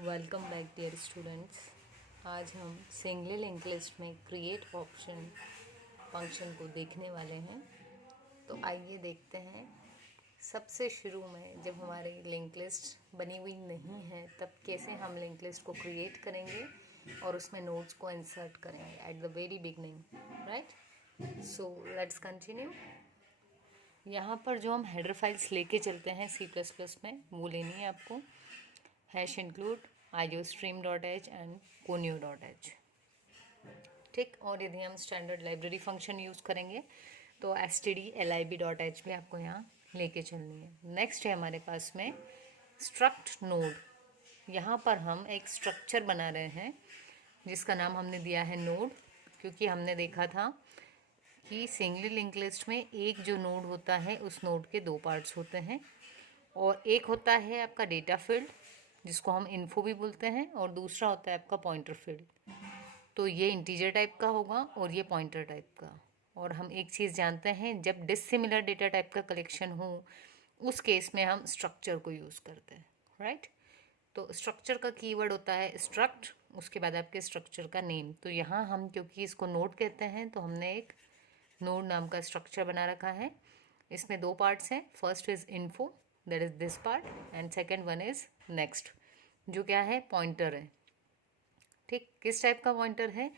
Welcome back dear students. आज हम single link list में क्रिएट ऑप्शन फंक्शन को देखने वाले हैं। तो आइए देखते हैं। सबसे शुरू में जब हमारी लिंक लिस्ट बनी हुई नहीं है तब कैसे हम लिंक लिस्ट को क्रिएट करेंगे और उसमें नोट्स को इंसर्ट करेंगे at the very beginning, right. So let's continue. यहाँ पर जो हम हेडर फाइल्स लेके चलते हैं C++ में वो लेनी है आपको। #include iostream.h एंड conio.h, ठीक। और यदि हम स्टैंडर्ड लाइब्रेरी फंक्शन यूज़ करेंगे तो stdlib.h भी आपको यहाँ लेके चलनी है। नेक्स्ट है हमारे पास में स्ट्रक्ट नोड। यहाँ पर हम एक स्ट्रक्चर बना रहे हैं जिसका नाम हमने दिया है नोड, क्योंकि हमने देखा था कि सिंगल लिंक लिस्ट में एक जो नोड होता है उस नोड के दो पार्ट्स होते हैं, और एक होता है आपका डेटा फील्ड जिसको हम इन्फो भी बोलते हैं, और दूसरा होता है आपका पॉइंटर फील्ड। तो ये इंटीजर टाइप का होगा और ये पॉइंटर टाइप का। और हम एक चीज़ जानते हैं, जब डिसिमिलर डेटा टाइप का कलेक्शन हो उस केस में हम स्ट्रक्चर को यूज़ करते हैं, राइट। तो स्ट्रक्चर का कीवर्ड होता है स्ट्रक्ट, उसके बाद आपके स्ट्रक्चर का नेम। तो यहाँ हम क्योंकि इसको नोड कहते हैं तो हमने एक नोड नाम का स्ट्रक्चर बना रखा है। इसमें दो पार्ट्स हैं, first is info, that is this part, and second one is next, जो क्या है, पॉइंटर है, ठीक। किस टाइप का पॉइंटर है?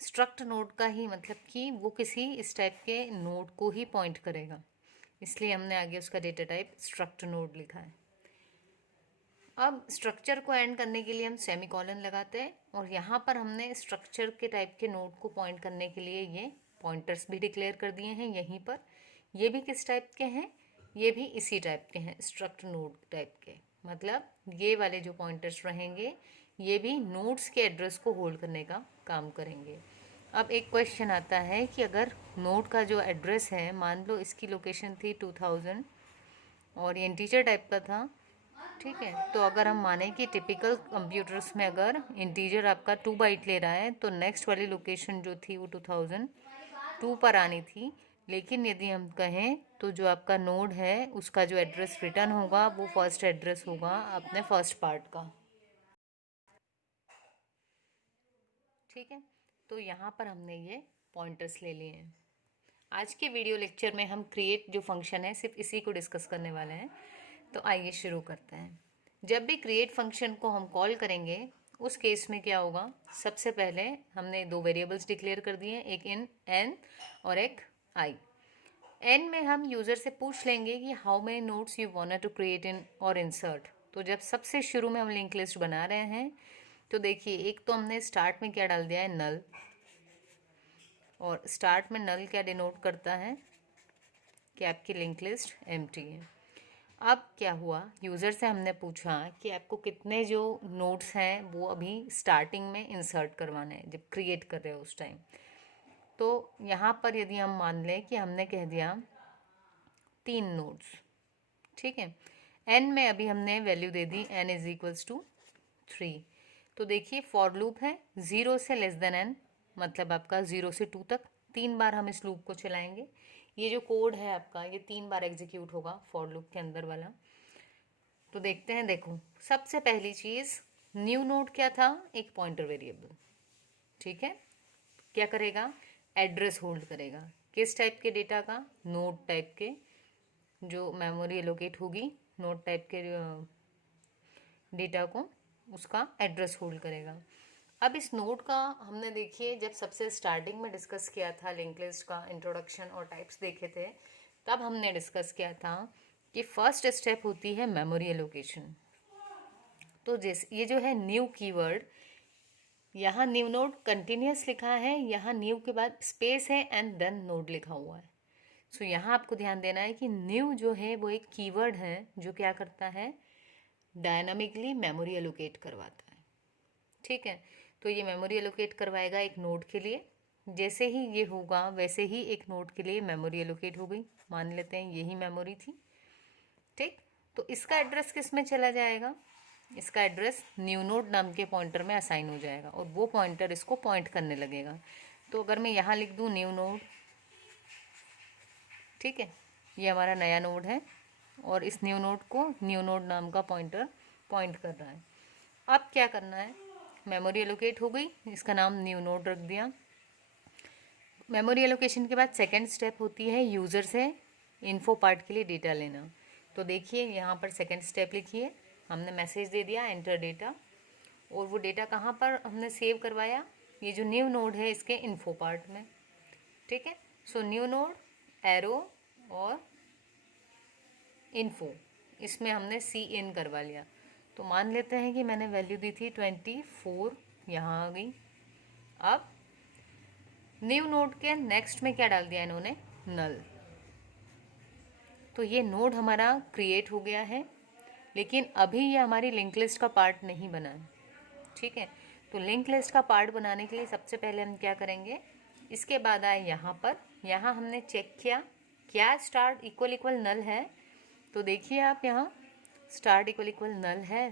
स्ट्रक्ट नोड का ही, मतलब कि वो किसी इस टाइप के नोड को ही पॉइंट करेगा, इसलिए हमने आगे उसका डेटा टाइप स्ट्रक्ट नोड लिखा है। अब स्ट्रक्चर को एंड करने के लिए हम सेमीकोलन लगाते हैं, और यहाँ पर हमने स्ट्रक्चर के टाइप के नोड को पॉइंट करने के लिए ये पॉइंटर्स भी डिक्लेयर कर दिए हैं यहीं पर। ये भी किस टाइप के हैं? ये भी इसी टाइप के हैं, स्ट्रक्ट नोड टाइप के। मतलब ये वाले जो पॉइंटर्स रहेंगे ये भी नोड्स के एड्रेस को होल्ड करने का काम करेंगे। अब एक क्वेश्चन आता है कि अगर नोड का जो एड्रेस है, मान लो इसकी लोकेशन थी 2000 और ये इंटीजर टाइप का था, ठीक है। तो अगर हम माने कि टिपिकल कंप्यूटर्स में अगर इंटीजर आपका 2 बाइट ले रहा है तो नेक्स्ट वाली लोकेशन जो थी वो 2002 पर आनी थी। लेकिन यदि हम कहें तो जो आपका नोड है उसका जो एड्रेस रिटर्न होगा वो फर्स्ट एड्रेस होगा अपने फर्स्ट पार्ट का, ठीक है। तो यहाँ पर हमने ये पॉइंटर्स ले लिए हैं। आज के वीडियो लेक्चर में हम क्रिएट जो फंक्शन है सिर्फ इसी को डिस्कस करने वाले हैं। तो आइए शुरू करते हैं। जब भी क्रिएट फंक्शन को हम कॉल करेंगे उस केस में क्या होगा, सबसे पहले हमने दो वेरिएबल्स डिक्लेयर कर दिए, एक इन एन और एक आई। एन में हम यूज़र से पूछ लेंगे कि how many nodes you want to create in और इंसर्ट। तो जब सबसे शुरू में हम लिंक लिस्ट बना रहे हैं तो देखिए, एक तो हमने स्टार्ट में क्या डाल दिया है, नल। और स्टार्ट में नल क्या डिनोट करता है कि आपकी लिंक लिस्ट एम्प्टी है। अब क्या हुआ, यूज़र से हमने पूछा कि आपको कितने जो नोड्स हैं वो अभी स्टार्टिंग में इंसर्ट करवाने हैं जब क्रिएट कर रहे हो उस टाइम। तो यहाँ पर यदि हम मान लें कि हमने कह दिया 3 नोड्स, ठीक है। एन में अभी हमने वैल्यू दे दी n इज इक्वल्स टू 3। तो देखिए फॉर लूप है 0 से लेस देन n, मतलब आपका 0 से 2 तक 3 बार हम इस लूप को चलाएंगे। ये जो कोड है आपका ये 3 बार एग्जीक्यूट होगा फॉर लूप के अंदर वाला। तो देखते हैं, देखो सबसे पहली चीज़, न्यू नोड क्या था, एक पॉइंटर वेरिएबल, ठीक है। क्या करेगा, एड्रेस होल्ड करेगा, किस टाइप के डेटा का, नोड टाइप के, जो मेमोरी एलोकेट होगी नोड टाइप के डेटा को, उसका एड्रेस होल्ड करेगा। अब इस नोड का हमने देखिए जब सबसे स्टार्टिंग में डिस्कस किया था, लिंक लिस्ट का इंट्रोडक्शन और टाइप्स देखे थे, तब हमने डिस्कस किया था कि फर्स्ट स्टेप होती है मेमोरी एलोकेशन। तो जैसे ये जो है न्यू कीवर्ड, यहाँ न्यू नोड कंटिन्यूस लिखा है, यहाँ न्यू के बाद स्पेस है एंड देन नोड लिखा हुआ है। सो यहाँ आपको ध्यान देना है कि न्यू जो है वो एक कीवर्ड है जो क्या करता है, डायनामिकली मेमोरी एलोकेट करवाता है, ठीक है। तो ये मेमोरी एलोकेट करवाएगा एक नोड के लिए। जैसे ही ये होगा वैसे ही एक नोड के लिए मेमोरी एलोकेट हो गई, मान लेते हैं यही मेमोरी थी, ठीक। तो इसका एड्रेस किस में चला जाएगा, इसका एड्रेस न्यू नोड नाम के पॉइंटर में असाइन हो जाएगा और वो पॉइंटर इसको पॉइंट करने लगेगा। तो अगर मैं यहाँ लिख दूँ न्यू नोड, ठीक है, ये हमारा नया नोड है और इस न्यू नोड को न्यू नोड नाम का पॉइंटर पॉइंट कर रहा है। अब क्या करना है, मेमोरी एलोकेट हो गई, इसका नाम न्यू नोड रख दिया। मेमोरी एलोकेशन के बाद सेकंड स्टेप होती है यूज़र से इन्फो पार्ट के लिए डेटा लेना। तो देखिए यहाँ पर सेकंड स्टेप लिखिए, हमने मैसेज दे दिया एंटर डेटा, और वो डेटा कहाँ पर हमने सेव करवाया, ये जो न्यू नोड है इसके इन्फो पार्ट में। ठीक है, सो न्यू नोड, एरो और इन्फो, इसमें हमने सी इन करवा लिया। तो मान लेते हैं कि मैंने वैल्यू दी थी 24, यहाँ आ गई। अब न्यू नोड के नेक्स्ट में क्या डाल दिया इन्होंने, नल। तो ये नोड हमारा क्रिएट हो गया है, लेकिन अभी ये हमारी लिंक लिस्ट का पार्ट नहीं बना है। ठीक है, तो लिंक लिस्ट का पार्ट बनाने के लिए सबसे पहले हम क्या करेंगे, इसके बाद आए यहाँ पर, यहाँ हमने चेक किया क्या स्टार्ट इक्वल इक्वल नल है। तो देखिए आप यहाँ स्टार्ट इक्वल इक्वल नल है,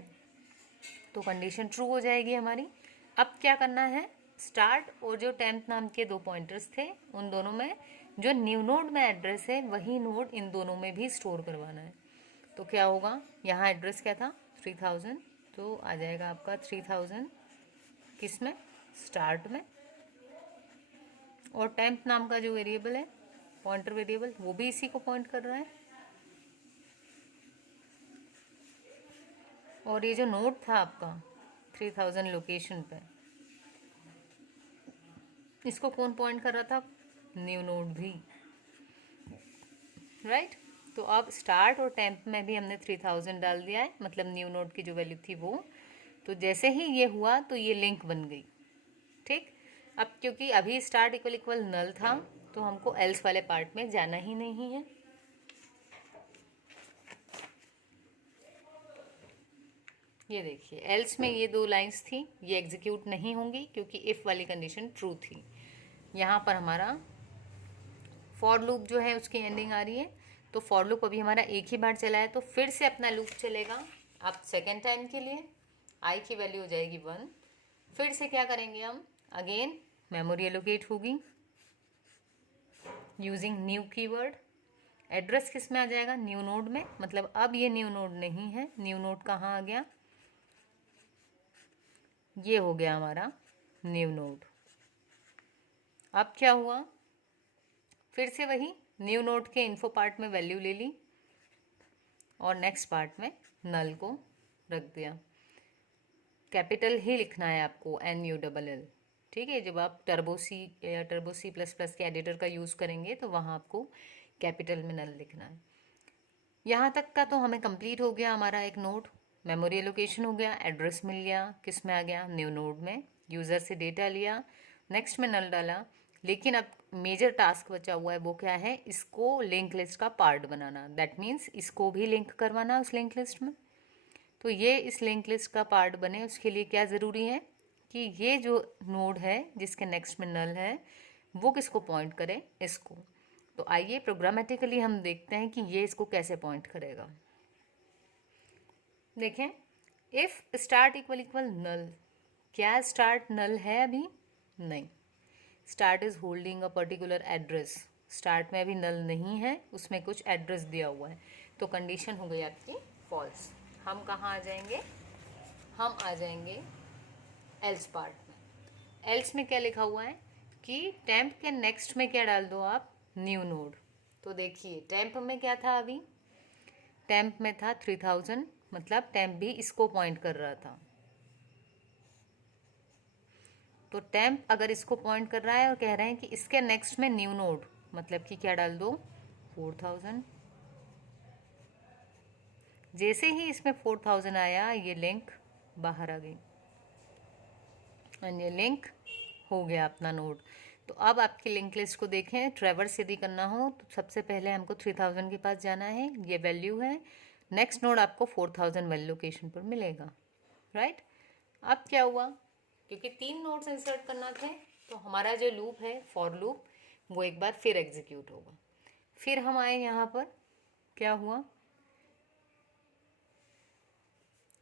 तो कंडीशन ट्रू हो जाएगी हमारी। अब क्या करना है, स्टार्ट और जो टेम्प नाम के दो पॉइंटर्स थे उन दोनों में जो न्यू नोड में एड्रेस है वही नोड इन दोनों में भी स्टोर करवाना है। तो क्या होगा, यहाँ एड्रेस क्या था 3000, तो आ जाएगा आपका 3000 किस में, स्टार्ट में, और टेम्प नाम का जो वेरिएबल है पॉइंटर वेरिएबल वो भी इसी को पॉइंट कर रहा है। और ये जो नोड था आपका 3000 लोकेशन पे, इसको कौन पॉइंट कर रहा था, न्यू नोड भी, राइट। तो अब स्टार्ट और टेम्प में भी हमने 3000 डाल दिया है, मतलब न्यू नोड की जो वैल्यू थी वो। तो जैसे ही ये हुआ तो ये लिंक बन गई। ठीक, अब क्योंकि अभी स्टार्ट इक्वल इक्वल नल था तो हमको एल्स वाले पार्ट में जाना ही नहीं है। ये देखिए एल्स में ये दो लाइंस थी, ये एग्जीक्यूट नहीं होंगी क्योंकि इफ़ वाली कंडीशन ट्रू थी। यहाँ पर हमारा फॉर लूप जो है उसकी एंडिंग आ रही है, तो फॉर लूप अभी हमारा एक ही बार चला है, तो फिर से अपना लूप चलेगा। अब सेकेंड टाइम के लिए आई की वैल्यू हो जाएगी 1। फिर से क्या करेंगे हम, अगेन मेमोरी एलोकेट होगी यूजिंग न्यू कीवर्ड। एड्रेस किस में आ जाएगा, न्यू नोड में, मतलब अब ये न्यू नोड नहीं है, न्यू नोड कहाँ आ गया, ये हो गया हमारा न्यू नोड। अब क्या हुआ, फिर से वही न्यू नोड के इन्फो पार्ट में वैल्यू ले ली और नेक्स्ट पार्ट में नल को रख दिया। कैपिटल ही लिखना है आपको, NULL। ठीक है, जब आप टर्बो सी या टर्बो C++ के एडिटर का यूज़ करेंगे तो वहाँ आपको कैपिटल में नल लिखना है। यहाँ तक का तो हमें कंप्लीट हो गया हमारा एक नोड, मेमोरी एलोकेशन हो गया, एड्रेस मिल गया, किस में आ गया, न्यू नोड में, यूज़र से डेटा लिया, नेक्स्ट में नल डाला। लेकिन अब मेजर टास्क बचा हुआ है, वो क्या है, इसको लिंक लिस्ट का पार्ट बनाना। दैट मीन्स इसको भी लिंक करवाना उस लिंक लिस्ट में। तो ये इस लिंक लिस्ट का पार्ट बने उसके लिए क्या ज़रूरी है कि ये जो नोड है जिसके नेक्स्ट में नल है वो किसको पॉइंट करे, इसको। तो आइए प्रोग्रामेटिकली हम देखते हैं कि ये इसको कैसे पॉइंट करेगा। देखें, इफ़ स्टार्ट इक्वल इक्वल नल, क्या स्टार्ट नल है अभी, नहीं। Start is holding a particular address, start में अभी नल नहीं है, उसमें कुछ एड्रेस दिया हुआ है, तो कंडीशन हो गई आपकी फॉल्स। हम कहाँ आ जाएंगे, हम आ जाएंगे एल्स पार्ट में। एल्स में क्या लिखा हुआ है कि टेम्प के नेक्स्ट में क्या डाल दो आप, न्यू नोड। तो देखिए टेम्प में क्या था, अभी टेम्प में था 3000, मतलब टेम्प भी इसको पॉइंट कर रहा था। तो टेम्प अगर इसको पॉइंट कर रहा है और कह रहे हैं कि इसके नेक्स्ट में न्यू नोड, मतलब कि क्या डाल दो, 4000। जैसे ही इसमें 4000 आया ये लिंक बाहर आ गई और ये लिंक हो गया अपना नोड। तो अब आपकी लिंक लिस्ट को देखें, ट्रैवर्स यदि करना हो तो सबसे पहले हमको 3000 के पास जाना है, ये वैल्यू है, नेक्स्ट नोड आपको 4000 वाली लोकेशन पर मिलेगा, राइट। अब क्या हुआ, क्योंकि 3 नोड्स इंसर्ट करना थे तो हमारा जो लूप है फॉर लूप वो एक बार फिर एग्जीक्यूट होगा। फिर हम आए यहाँ पर, क्या हुआ,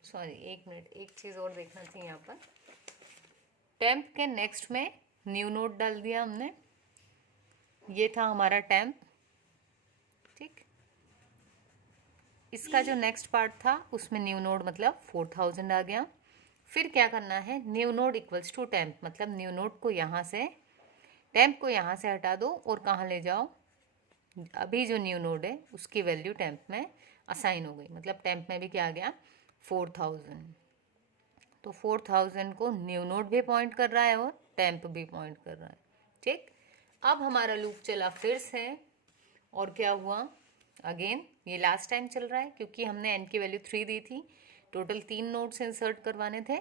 सॉरी एक मिनट, एक चीज़ और देखना चाहिए यहाँ पर। टेम्प के नेक्स्ट में न्यू नोड डाल दिया हमने, ये था हमारा टेम्प, ठीक। इसका जो नेक्स्ट पार्ट था उसमें न्यू नोड मतलब 4000 आ गया। फिर क्या करना है, new node equals to temp, मतलब न्यू नोड को यहाँ से, टेम्प को यहाँ से हटा दो और कहाँ ले जाओ, अभी जो न्यू नोड है उसकी वैल्यू टेम्प में असाइन हो गई, मतलब टेम्प में भी क्या आ गया 4000। तो 4000 को न्यू नोड भी पॉइंट कर रहा है और टेम्प भी पॉइंट कर रहा है। ठीक, अब हमारा लूप चला फिर से, और क्या हुआ, अगेन ये लास्ट टाइम चल रहा है क्योंकि हमने n की वैल्यू 3 दी थी, टोटल 3 नोड्स इंसर्ट करवाने थे,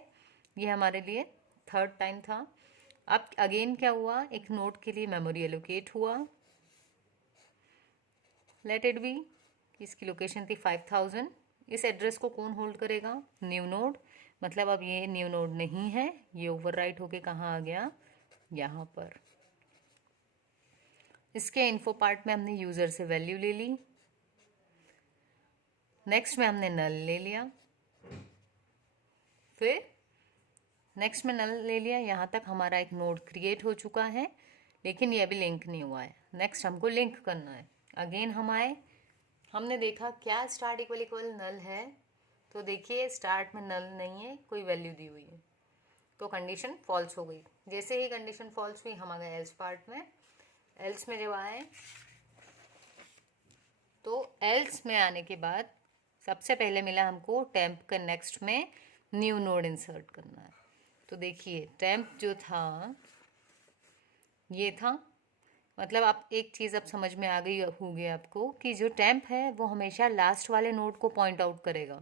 ये हमारे लिए थर्ड टाइम था। अब अगेन क्या हुआ, एक नोड के लिए मेमोरी एलोकेट हुआ, लेट इट बी, इसकी लोकेशन थी 5000। इस एड्रेस को कौन होल्ड करेगा, न्यू नोड, मतलब अब ये न्यू नोड नहीं है, ये ओवरराइट होके कहाँ आ गया, यहाँ पर। इसके इन्फो पार्ट में हमने यूज़र से वैल्यू ले ली, नेक्स्ट में हमने नल ले लिया, फिर नेक्स्ट में नल ले लिया, यहाँ तक हमारा एक नोड क्रिएट हो चुका है, लेकिन ये अभी लिंक नहीं हुआ है। नेक्स्ट हमको लिंक करना है। अगेन हम आए, हमने देखा क्या स्टार्ट इक्वल इक्वल नल है, तो देखिए स्टार्ट में नल नहीं है, कोई वैल्यू दी हुई है, तो कंडीशन फॉल्स हो गई। जैसे ही कंडीशन फॉल्स हुई हम आ गए एल्स पार्ट में। एल्स में जब आए तो एल्स में आने के बाद सबसे पहले मिला हमको टेम्प के नेक्स्ट में न्यू नोड इंसर्ट करना है। तो देखिए टेम्प जो था ये था, मतलब आप एक चीज़ अब समझ में आ गई होगी आपको कि जो टेम्प है वो हमेशा लास्ट वाले नोड को पॉइंट आउट करेगा।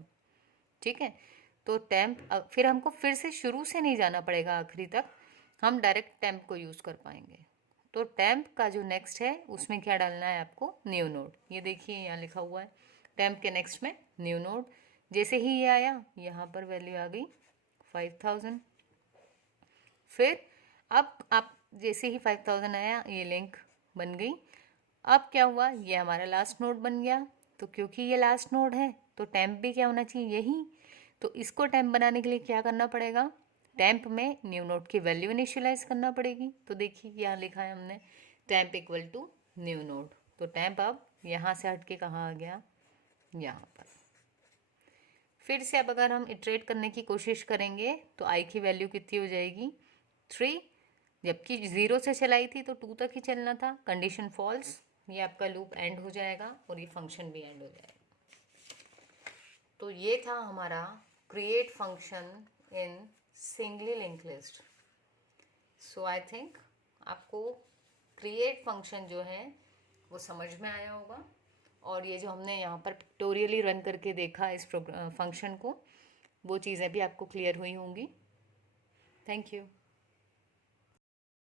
ठीक है, तो टेम्प फिर हमको फिर से शुरू से नहीं जाना पड़ेगा आखिरी तक, हम डायरेक्ट टेम्प को यूज़ कर पाएंगे। तो टेम्प का जो नेक्स्ट है उसमें क्या डालना है आपको, न्यू नोड। ये देखिए यहाँ लिखा हुआ है टेम्प के नेक्स्ट में न्यू नोड। जैसे ही ये आया यहाँ पर वैल्यू आ गई 5000। फिर अब आप जैसे ही 5000 आया ये लिंक बन गई। अब क्या हुआ, ये हमारा लास्ट नोड बन गया, तो क्योंकि ये लास्ट नोड है तो टेम्प भी क्या होना चाहिए, यही। तो इसको टेम्प बनाने के लिए क्या करना पड़ेगा, टेम्प में न्यू नोड की वैल्यू इनिशियलाइज करना पड़ेगी। तो देखिए यहाँ लिखा है हमने temp equal to new node, तो टेम्प अब यहाँ से हट के कहाँ आ गया, यहाँ पर। फिर से अब अगर हम इटरेट करने की कोशिश करेंगे तो आई की वैल्यू कितनी हो जाएगी, 3, जबकि 0 से चलाई थी तो 2 तक ही चलना था, कंडीशन फॉल्स, ये आपका लूप एंड हो जाएगा और ये फंक्शन भी एंड हो जाएगा। तो ये था हमारा create function in singly link list. So I think आपको क्रिएट फंक्शन जो है वो समझ में आया होगा, और ये जो हमने यहाँ पर पिक्टोरियली रन करके देखा इस फंक्शन को, वो चीज़ें भी आपको क्लियर हुई होंगी। Thank you.